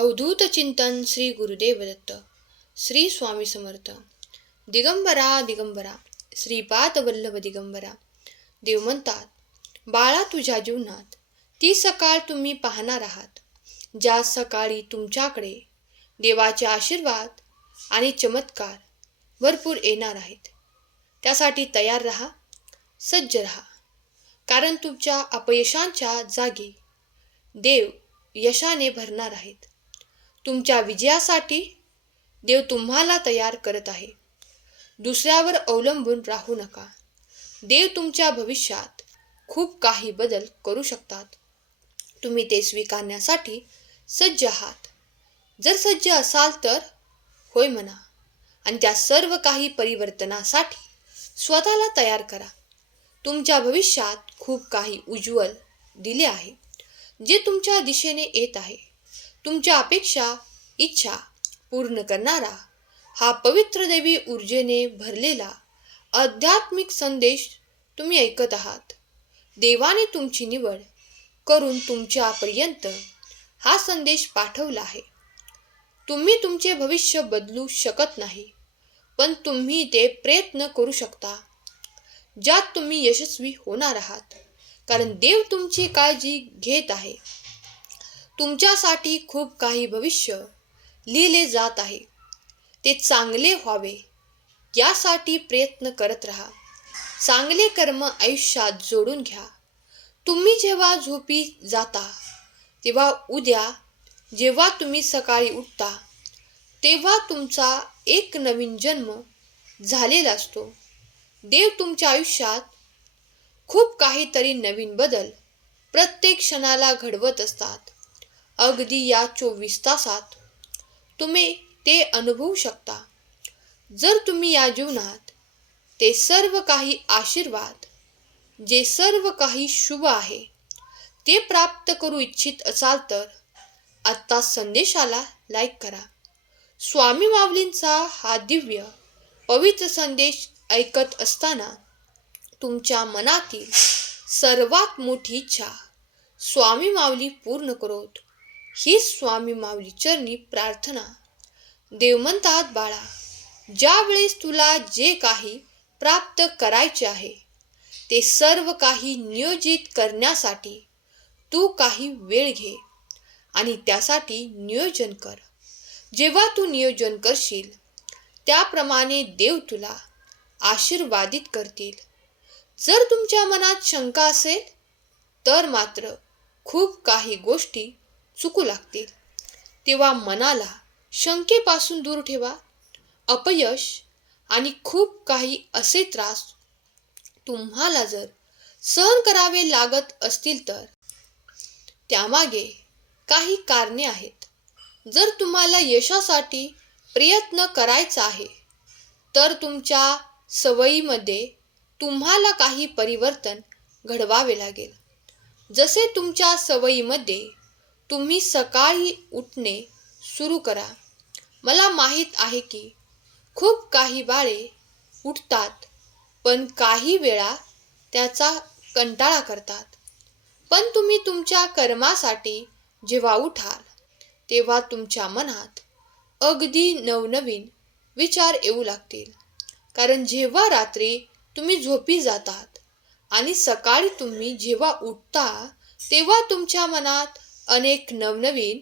अवधूत चिंतन श्री गुरुदेव दत्त. श्री स्वामी समर्थ. दिगंबरा दिगंबरा श्रीपाद वल्लभ दिगंबरा. देव म्हणतात, बाळा तुझ्या जीवनात ती सकाळ तुम्ही पाहणार आहात, ज्या सकाळी तुमच्याकडे देवाचे आशीर्वाद आणि चमत्कार भरपूर येणार आहेत. त्यासाठी तयार राहा, सज्ज राहा. कारण तुमच्या अपयशांच्या जागी देव यशाने भरणार आहेत. तुमच्या विजयासाठी देव तुम्हाला तयार करत आहे. दुसऱ्यावर अवलंबून राहू नका. देव तुमच्या भविष्यात खूप काही बदल करू शकतात. तुम्ही ते स्वीकारण्यासाठी सज्ज आहात. जर सज्ज असाल तर होय म्हणा आणि त्या सर्व काही परिवर्तनासाठी स्वतःला तयार करा. तुमच्या भविष्यात खूप काही उज्ज्वल दिले आहे, जे तुमच्या दिशेने येत आहे. तुमच्या अपेक्षा, इच्छा पूर्ण करणारा हा पवित्र दैवी ऊर्जेने भरलेला आध्यात्मिक संदेश तुम्ही ऐकत आहात. देवाने तुमची निवड करून तुमच्यापर्यंत हा संदेश पाठवला आहे. तुम्ही तुमचे भविष्य बदलू शकत नाही, पण तुम्ही ते प्रयत्न करू शकता, ज्यात तुम्ही यशस्वी होणार आहात. कारण देव तुमची काळजी घेत आहे. तुमच्यासाठी खूप काही भविष्य लिहिले जात आहे. ते चांगले व्हावे यासाठी प्रयत्न करत राहा. चांगले कर्म आयुष्यात जोडून घ्या. तुम्ही जेव्हा झोपी जाता तेव्हा उद्या जेव्हा तुम्ही सकाळी उठता तेव्हा तुमचा एक नवीन जन्म झालेला असतो. देव तुमच्या आयुष्यात खूप काहीतरी नवीन बदल प्रत्येक क्षणाला घडवत असतात. अगदी या 24 तासात तुम्ही ते अनुभवू शकता. जर तुम्ही या जीवनात ते सर्व काही आशीर्वाद, जे सर्व काही शुभ आहे, ते प्राप्त करू इच्छित असाल तर आत्ता संदेशाला लाईक करा. स्वामी माऊलींचा हा दिव्य पवित्र संदेश ऐकत असताना तुमच्या मनातील सर्वात मोठी इच्छा स्वामी माऊली पूर्ण करोत, ही स्वामी माऊली चरणी प्रार्थना. देव म्हणतात, बाळा, ज्या वेळेस तुला जे काही प्राप्त करायचे आहे ते सर्व काही नियोजित करण्यासाठी तू काही वेळ घे आणि त्यासाठी नियोजन कर. जेव्हा तू नियोजन करशील त्याप्रमाणे देव तुला आशीर्वादित करतील. जर तुमच्या मनात शंका असेल तर मात्र खूप काही गोष्टी चुकू लागतील. तेव्हा मनाला शंकेपासून दूर ठेवा. अपयश आणि खूप काही असे त्रास तुम्हाला जर सहन करावे लागत असतील तर त्यामागे काही कारणे आहेत. जर तुम्हाला यशासाठी प्रयत्न करायचा आहे तर तुमच्या सवयीमध्ये तुम्हाला काही परिवर्तन घडवावे लागेल. जसे तुमच्या सवयीमध्ये तुम्ही सकाळी उठणे सुरू करा. मला माहीत आहे की खूप काही बाळे उठतात पण काही वेळा त्याचा कंटाळा करतात. पण तुम्ही तुमच्या कर्मासाठी जेव्हा उठाल तेव्हा तुमच्या मनात अगदी नवनवीन विचार येऊ लागतील. कारण जेव्हा रात्री तुम्ही झोपी जातात आणि सकाळी तुम्ही जेव्हा उठता तेव्हा तुमच्या मनात अनेक नवनवीन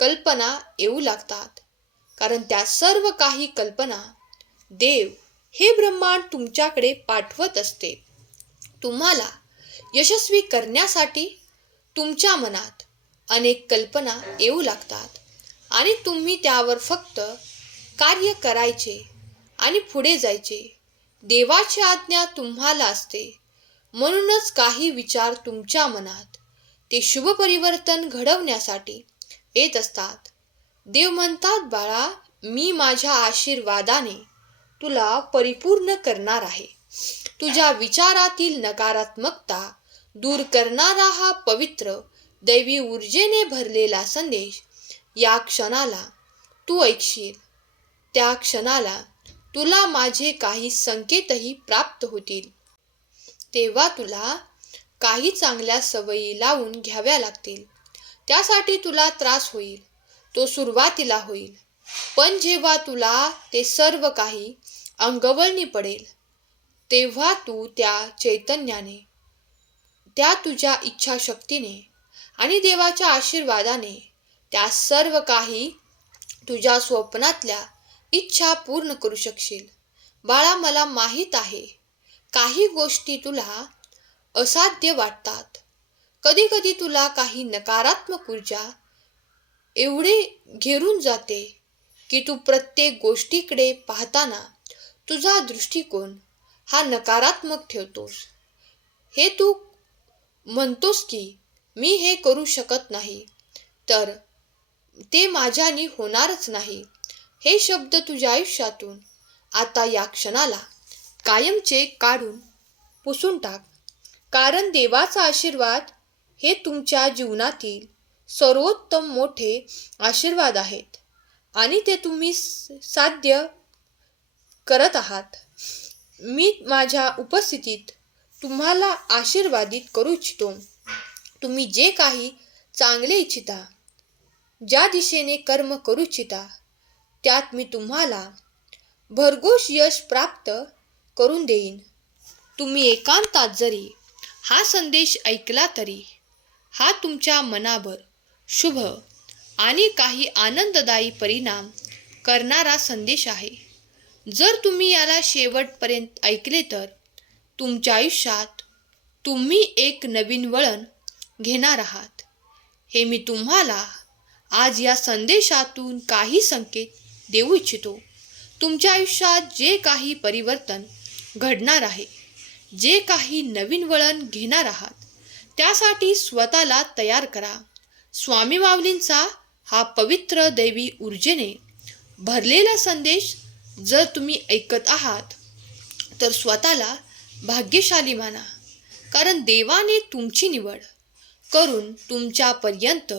कल्पना येऊ लागतात. कारण त्या सर्व काही कल्पना देव हे ब्रह्मांड तुमच्याकडे पाठवत असते. तुम्हाला यशस्वी करण्यासाठी तुमच्या मनात अनेक कल्पना येऊ लागतात आणि तुम्ही त्यावर फक्त कार्य करायचे आणि पुढे जायचे. देवाची आज्ञा तुम्हाला असते. म्हणूनच काही विचार तुमच्या मनात ते शुभ परिवर्तन घडवण्यासाठी येत असतात. देव म्हणतात, बाळा, मी माझ्या आशीर्वादाने तुला परिपूर्ण करणार आहे. तुझ्या विचारातील नकारात्मकता दूर करणारा हा पवित्र दैवी ऊर्जेने भरलेला संदेश या क्षणाला तू ऐकशील. त्या क्षणाला तुला माझे काही संकेतही प्राप्त होतील. तेव्हा तुला काही चांगल्या सवयी लावून घ्याव्या लागतील. त्यासाठी तुला त्रास होईल. तो सुरुवातीला होईल, पण जेव्हा तुला ते सर्व काही अंगवळणी पडेल, तेव्हा तू त्या चैतन्याने, त्या तुझ्या इच्छाशक्तीने आणि देवाच्या आशीर्वादाने त्या सर्व काही तुझ्या स्वप्नातल्या इच्छा पूर्ण करू शकशील. बाळा, मला माहीत आहे, काही गोष्टी तुला असाध्य वाटतात. कधी कधी तुला काही नकारात्मक ऊर्जा एवढे घेरून जाते की तू प्रत्येक गोष्टीकडे पाहताना तुझा दृष्टिकोन हा नकारात्मक ठेवतोस. हे तू म्हणतोस की मी हे करू शकत नाही, तर ते माझ्याने होणारच नाही. हे शब्द तुझ्या आयुष्यातून आता या क्षणाला कायमचे काढून पुसून टाक. कारण देवाचा आशीर्वाद हे तुमच्या जीवनातील सर्वोत्तम मोठे आशीर्वाद आहेत आणि ते तुम्ही साध्य करत आहात. मी माझ्या उपस्थितीत तुम्हाला आशीर्वादित करू इच्छितो. तुम्ही जे काही चांगले इच्छिता, ज्या दिशेने कर्म करू इच्छिता, त्यात मी तुम्हाला भरघोस यश प्राप्त करून देईन. तुम्ही एकांतात जरी हा संदेश ऐकला तरी हा तुमच्या मनावर शुभ आणि काही आनंददायी परिणाम करणारा संदेश आहे. जर तुम्ही याला शेवटपर्यंत ऐकले तर तुमच्या आयुष्यात तुम्ही एक नवीन वळण घेणार आहात. हे मी तुम्हाला आज या संदेशातून काही संकेत देऊ इच्छितो. तुमच्या आयुष्यात जे काही परिवर्तन घडणार आहे, जे काही नवीन वळण घेणार आहात, त्यासाठी स्वतःला तयार करा. स्वामी माऊलींचा हा पवित्र दैवी ऊर्जेने भरलेला संदेश जर तुम्ही ऐकत आहात तर स्वतःला भाग्यशाली माना. कारण देवाने तुमची निवड करून तुमच्यापर्यंत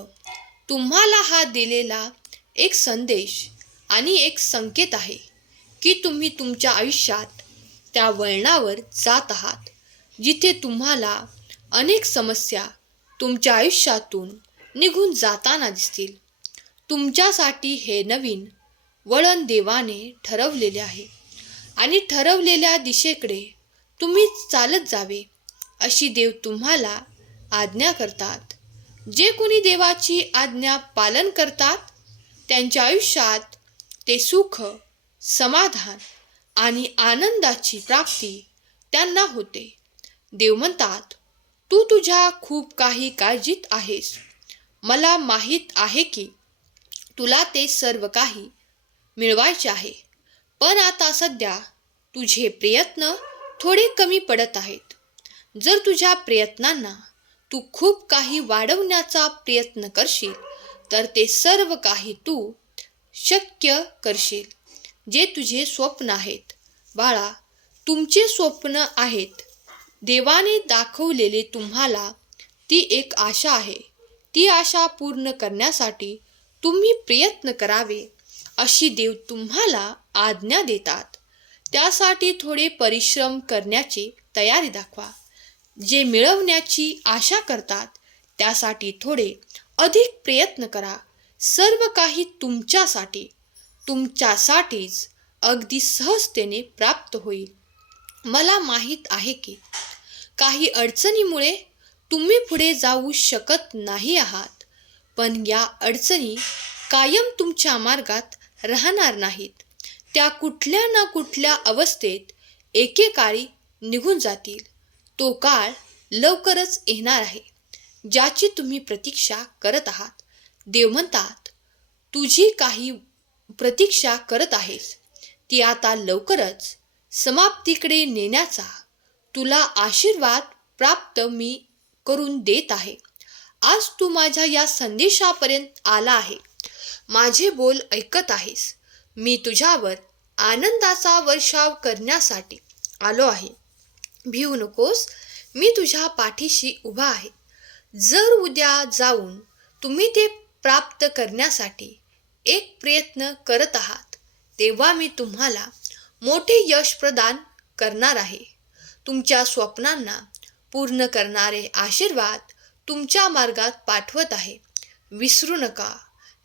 तुम्हाला हा दिलेला एक संदेश आणि एक संकेत आहे की तुम्ही तुमच्या आयुष्यात त्या वळणावर जात आहात जिथे तुम्हाला अनेक समस्या तुमच्या आयुष्यातून निघून जाताना दिसतील. तुमच्यासाठी हे नवीन वळण देवाने ठरवलेले आहे आणि ठरवलेल्या दिशेकडे तुम्ही चालत जावे अशी देव तुम्हाला आज्ञा करतात. जे कोणी देवाची आज्ञा पालन करतात त्यांच्या आयुष्यात ते सुख, समाधान आणि आनंदाची प्राप्ती त्यांना होते. देव म्हणतात, तू तुझ्या खूप काही काळजीत आहेस. मला माहीत आहे की तुला ते सर्व काही मिळवायचे आहे, पण आता सध्या तुझे प्रयत्न थोडे कमी पडत आहेत. जर तुझ्या प्रयत्नांना तू खूप काही वाढवण्याचा प्रयत्न करशील तर ते सर्व काही तू शक्य करशील. जे तुझे स्वप्न आहेत बाळा, तुमचे स्वप्न आहेत. देवाने दाखवलेले तुम्हाला ती एक आशा आहे. ती आशा पूर्ण करण्यासाठी तुम्ही प्रयत्न करावे अशी देव तुम्हाला आज्ञा देतात. त्यासाठी थोडे परिश्रम करण्याची तयारी दाखवा. जे मिळवण्याची आशा करतात त्यासाठी थोडे अधिक प्रयत्न करा. सर्व काही तुमच्यासाठीच अगदी सहजतेने प्राप्त होईल. मला माहीत आहे की काही अडचणीमुळे तुम्ही पुढे जाऊ शकत नाही आहात, पण या अडचणी कायम तुमच्या मार्गात राहणार नाहीत. त्या कुठल्या ना कुठल्या अवस्थेत एकेकाळी निघून जातील. तो काळ लवकरच येणार आहे ज्याची तुम्ही प्रतीक्षा करत आहात. देव म्हणतात, तुझी काही प्रतीक्षा करत आहेस ती आता लवकरच समाप्तीकडे नेण्याचा तुला आशीर्वाद प्राप्त मी करून देत आहे. आज तू माझ्या या संदेशापर्यंत आला आहे, माझे बोल ऐकत आहेस. मी तुझ्यावर आनंदाचा वर्षाव करण्यासाठी आलो आहे. भिवू नकोस, मी तुझ्या पाठीशी उभा आहे. जर उद्या जाऊन तुम्ही ते प्राप्त करण्यासाठी एक प्रयत्न करत आहात तेव्हा मी तुम्हाला मोठे यश प्रदान करणार आहे. तुमच्या स्वप्नांना पूर्ण करणारे आशीर्वाद तुमच्या मार्गात पाठवत आहे. विसरू नका,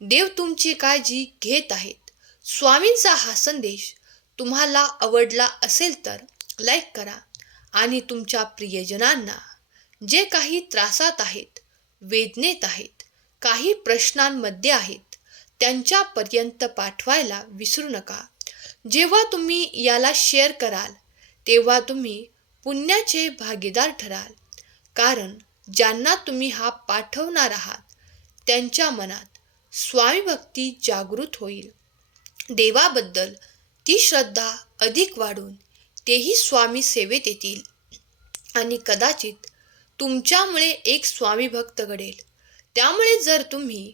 देव तुमची काळजी घेत आहेत. स्वामींचा हा संदेश तुम्हाला आवडला असेल तर लाईक करा आणि तुमच्या प्रियजनांना, जे काही त्रासात आहेत, वेदनेत आहेत, काही प्रश्नांमध्ये आहेत, त्यांच्यापर्यंत पाठवायला विसरू नका. जेव्हा तुम्ही याला शेअर कराल तेव्हा तुम्ही पुण्याचे भागीदार ठराल, कारण ज्यांना तुम्ही हा पाठवणार आहात त्यांच्या मनात स्वामी भक्ती जागृत होईल. देवाबद्दल ती श्रद्धा अधिक वाढून तेही स्वामी सेवेत येतील आणि कदाचित तुमच्यामुळे एक स्वामी भक्त घडेल. त्यामुळे जर तुम्ही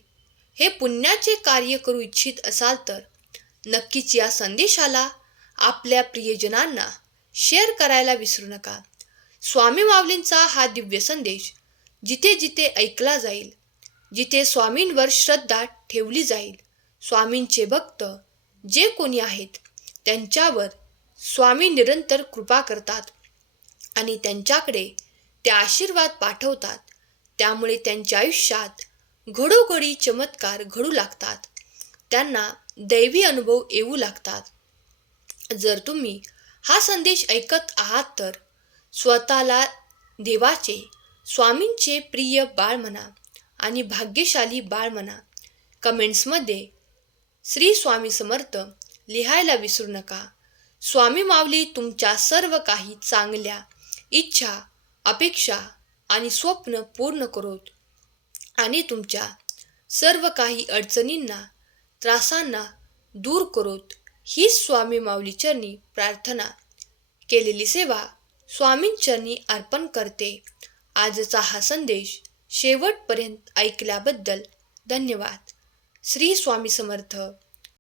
हे पुण्याचे कार्य करू इच्छित असाल तर नक्कीच या संदेशाला आपल्या प्रियजनांना शेअर करायला विसरू नका. स्वामी माऊलींचा हा दिव्य संदेश जिथे जिथे ऐकला जाईल, जिथे स्वामींवर श्रद्धा ठेवली जाईल, स्वामींचे भक्त जे कोणी आहेत त्यांच्यावर स्वामी निरंतर कृपा करतात आणि त्यांच्याकडे ते आशीर्वाद पाठवतात. त्यामुळे त्यांच्या आयुष्यात घडोघडी चमत्कार घडू लागतात, त्यांना दैवी अनुभव येऊ लागतात. जर तुम्ही हा संदेश ऐकत आहात तर स्वतःला देवाचे, स्वामींचे प्रिय बाळ म्हणा आणि भाग्यशाली बाळ म्हणा. कमेंट्समध्ये श्री स्वामी समर्थ लिहायला विसरू नका. स्वामी माऊली तुमच्या सर्व काही चांगल्या इच्छा, अपेक्षा आणि स्वप्न पूर्ण करोत आणि तुमच्या सर्व काही अडचणींना, त्रासांना दूर करोत. ही स्वामी माऊली चरणी प्रार्थना. केलेली सेवा स्वामींचरणी अर्पण करते. आजचा हा संदेश शेवटपर्यंत ऐकल्याबद्दल धन्यवाद. श्री स्वामी समर्थ.